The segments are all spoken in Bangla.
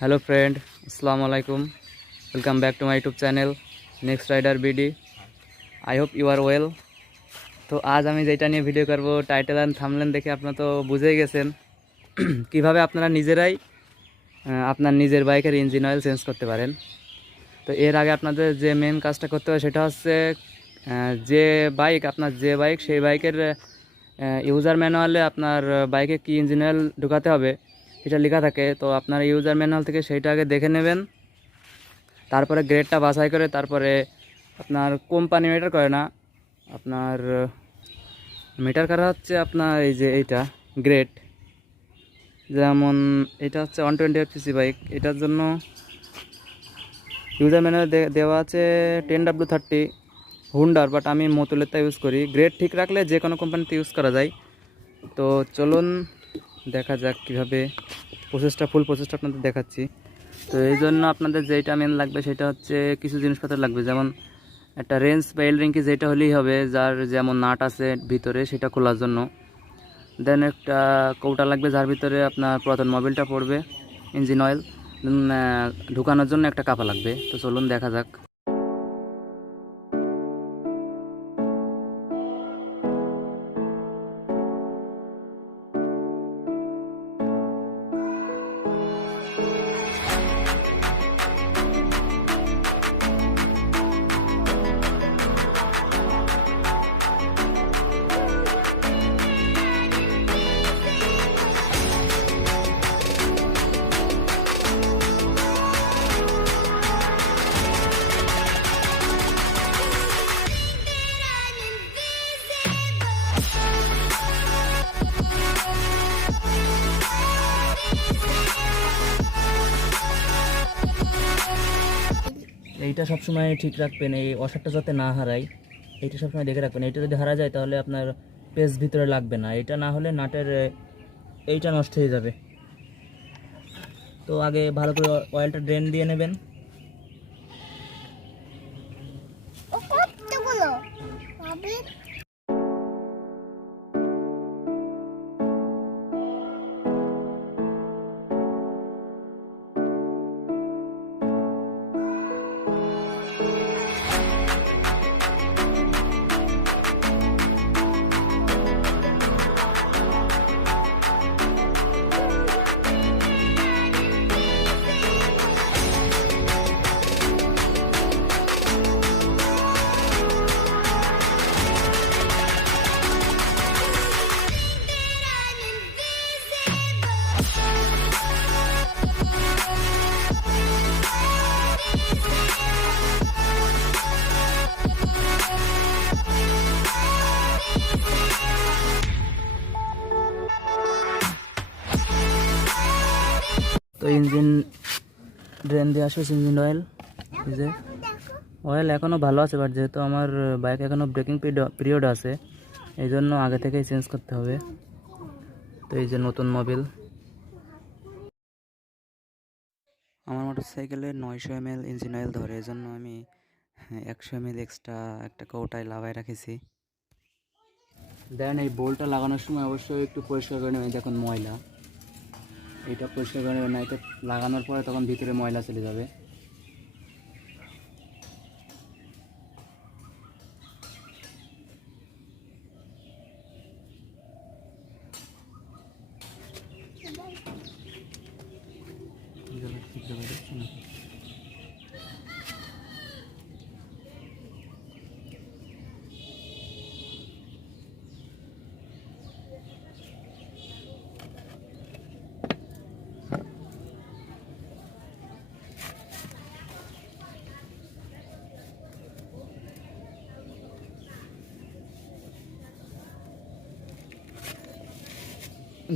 Hello friend, aslamolikum. Welcome back to my YouTube channel next rider BD. I hope you are well. तो आज আমি যেটা নিয়ে ভিডিও করব টাইটেল এন্ড থাম্বনেল দেখে আপনারা তো বুঝেই গেছেন কিভাবে আপনারা নিজেরাই আপনার নিজের বাইকের ইঞ্জিন অয়েল চেঞ্জ করতে পারেন। তো এর আগে আপনাদের যে মেন কাজটা করতে হবে সেটা হচ্ছে যে বাইক সেই বাইকের ইউজার ম্যানুয়ালে আপনার বাইকে কি ইঞ্জিন অয়েল ঢোকাতে হবে এটা লেখা থাকে। তো আপনার ইউজার ম্যানুয়াল থেকে সেইটা আগে দেখে নেবেন, তারপরে গ্রেডটা বাছাই করে তারপরে আপনার কোম্পানি ম্যাটার করে না, আপনার ম্যাটার করা হচ্ছে আপনার এই যে এইটা গ্রেড। যেমন এটা হচ্ছে 120 এফসিসি বাইক, এটার জন্য ইউজার ম্যানুয়াল দেওয়া আছে 10W30 হুন্ডার, বাট আমি মোতুলেরটা ইউজ করি। গ্রেড ঠিক রাখলে যে কোনো কোম্পানিতে ইউজ করা যায়। তো চলুন দেখা যাক কীভাবে ফুল প্রসেসটা আপনাদের দেখাচ্ছি। তো এই জন্য আপনাদের যেটা মেন লাগবে সেটা হচ্ছে কিছু জিনিসপত্র লাগবে, যেমন একটা রেঞ্জ বা এল রিঙ্কি যেটা হলেই হবে, যার যেমন নাট আছে ভিতরে সেটা খোলার জন্য। দেন একটা কৌটা লাগবে যার ভিতরে আপনার পুরাতন মোবিলটা পড়বে, ইঞ্জিন অয়েল ঢুকানোর জন্য একটা কাপা লাগবে। তো চলুন দেখা যাক। এইটা সবসময় ঠিক রাখবেন, এই ওয়াশারটা যাতে না হারায়, এইটা সবসময় দেখে রাখবেন। এইটা যদি হারা যায় তাহলে আপনার পেজ ভিতরে লাগবে না, এটা না হলে নাটের এইটা নষ্ট হয়ে যাবে। তো আগে ভালো করে অয়েলটা ড্রেন দিয়ে নেবেন। তো ইঞ্জিন ড্রেন দিয়ে আসে ইঞ্জিন অয়েল, এই যে অয়েল এখনও ভালো আছে, বাট যেহেতু আমার বাইক এখনও ব্রেকিং পিরিয়ড আছে এই জন্য আগে থেকেই চেঞ্জ করতে হবে। তো এই যে নতুন মোবিল, আমার মোটরসাইকেলে 900 ml ইঞ্জিন অয়েল ধরে, এই জন্য আমি 100 ml এক্সট্রা একটা কৌটায় লাগাই রাখেছি। দেন এই বোল্টটা লাগানোর সময় অবশ্যই একটু পরিষ্কার করে নেবেন, দেখুন ময়লা, এটা পরিষ্কার করে নেবেন, না এটা লাগানোর পরে তখন ভিতরে ময়লা চলে যাবে।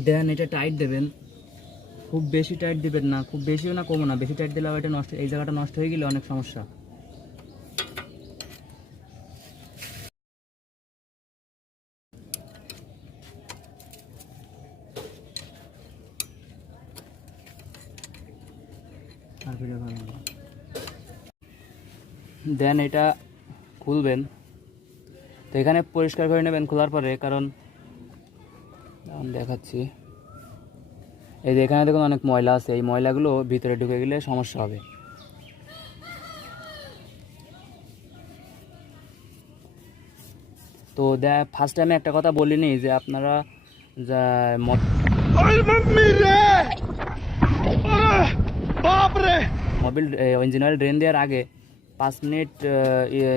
দেন এটা টাইট দেবেন, খুব বেশি টাইট দিবেন না, খুব বেশিও না কমও না। বেশি টাইট দিলে এটা নষ্ট, এই জায়গাটা নষ্ট হয়ে গেলে অনেক সমস্যা। দেন এটা খুলবেন, তো এখানে পরিষ্কার করে নেবেন খোলার পরে, কারণ দেখাচ্ছি এই যে এখানে দেখুন অনেক ময়লা আছে, এই ময়লাগুলো ভিতরে ঢুকে গেলে সমস্যা হবে। তো ফার্স্ট টাইমে একটা কথা বলিনি যে আপনারা মোবিল ইঞ্জিন অয়েল ড্রেন দেওয়ার আগে 5 মিনিট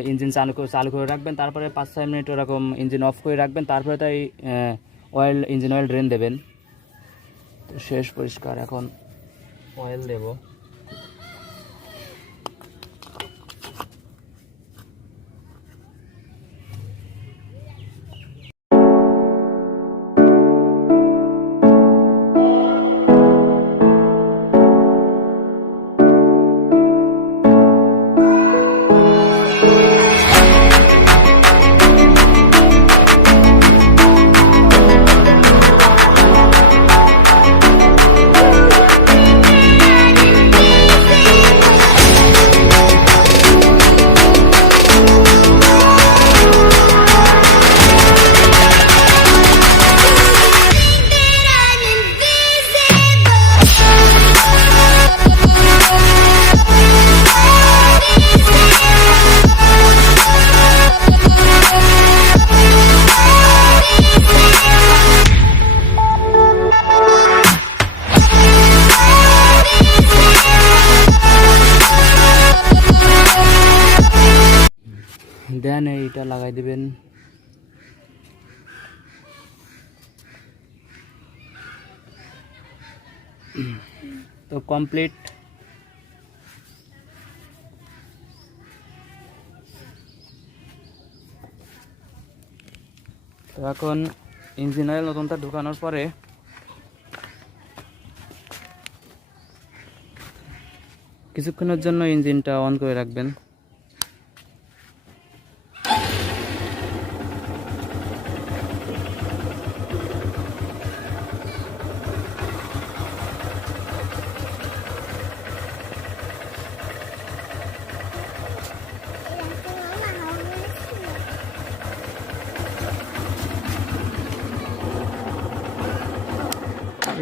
ইঞ্জিন চালু করে রাখবেন, তারপরে 5-6 মিনিট ওরকম ইঞ্জিন অফ করে রাখবেন, তারপরে তাই ইঞ্জিন অয়েল ড্রেন দেবেন। তো শেষ পরিষ্কার, এখন অয়েল দেব। দেন এইটা লাগাই দিবেন। তো কমপ্লিট। তো এখন ইঞ্জিন অয়েল নতুনটা ঢুকানোর পরে কিছুক্ষণের জন্য ইঞ্জিনটা অন করে রাখবেন।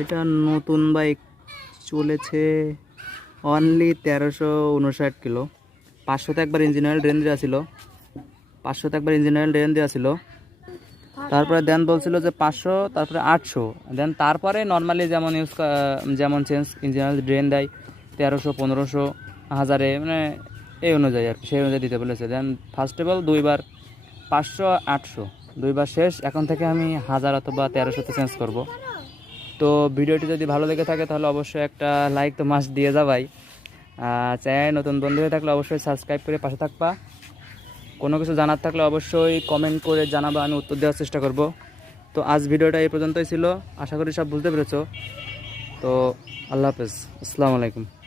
এটা নতুন বাইক, চলেছে অনলি 1359 কিলো। 500তে একবার ইঞ্জিন অয়েল ড্রেন দেওয়া ছিল, 500তে একবার ইঞ্জিন অয়েল ড্রেন দেওয়া ছিল। তারপরে দেন বলছিল যে 500, তারপরে 800, দেন তারপরে নর্মালি যেমন চেঞ্জ ইঞ্জিন অয়েল ড্রেন দেয় 1300, 1500, 1000-এ, মানে এই অনুযায়ী আর কি, সেই অনুযায়ী দিতে বলেছে। দেন ফার্স্ট অফ অল 2বার 500, 800, 2বার শেষ। এখন থেকে আমি 1000 অথবা 1300-তে চেঞ্জ করব। তো ভিডিওটি যদি ভালো লেগে থাকে তাহলে অবশ্যই একটা লাইক তো মাস্ট দিয়ে যাবাই। চ্যানেল নতুন বন্ধু হয়ে থাকলে অবশ্যই সাবস্ক্রাইব করে পাশে থাকবা। কোনো কিছু জানার থাকলে অবশ্যই কমেন্ট করে জানাবা, আমি উত্তর দেওয়ার চেষ্টা করব। তো আজ ভিডিওটা এই পর্যন্তই ছিল, আশা করি সব বুঝতে পেরেছো। তো আল্লাহ হাফেজ, আসসালামু আলাইকুম।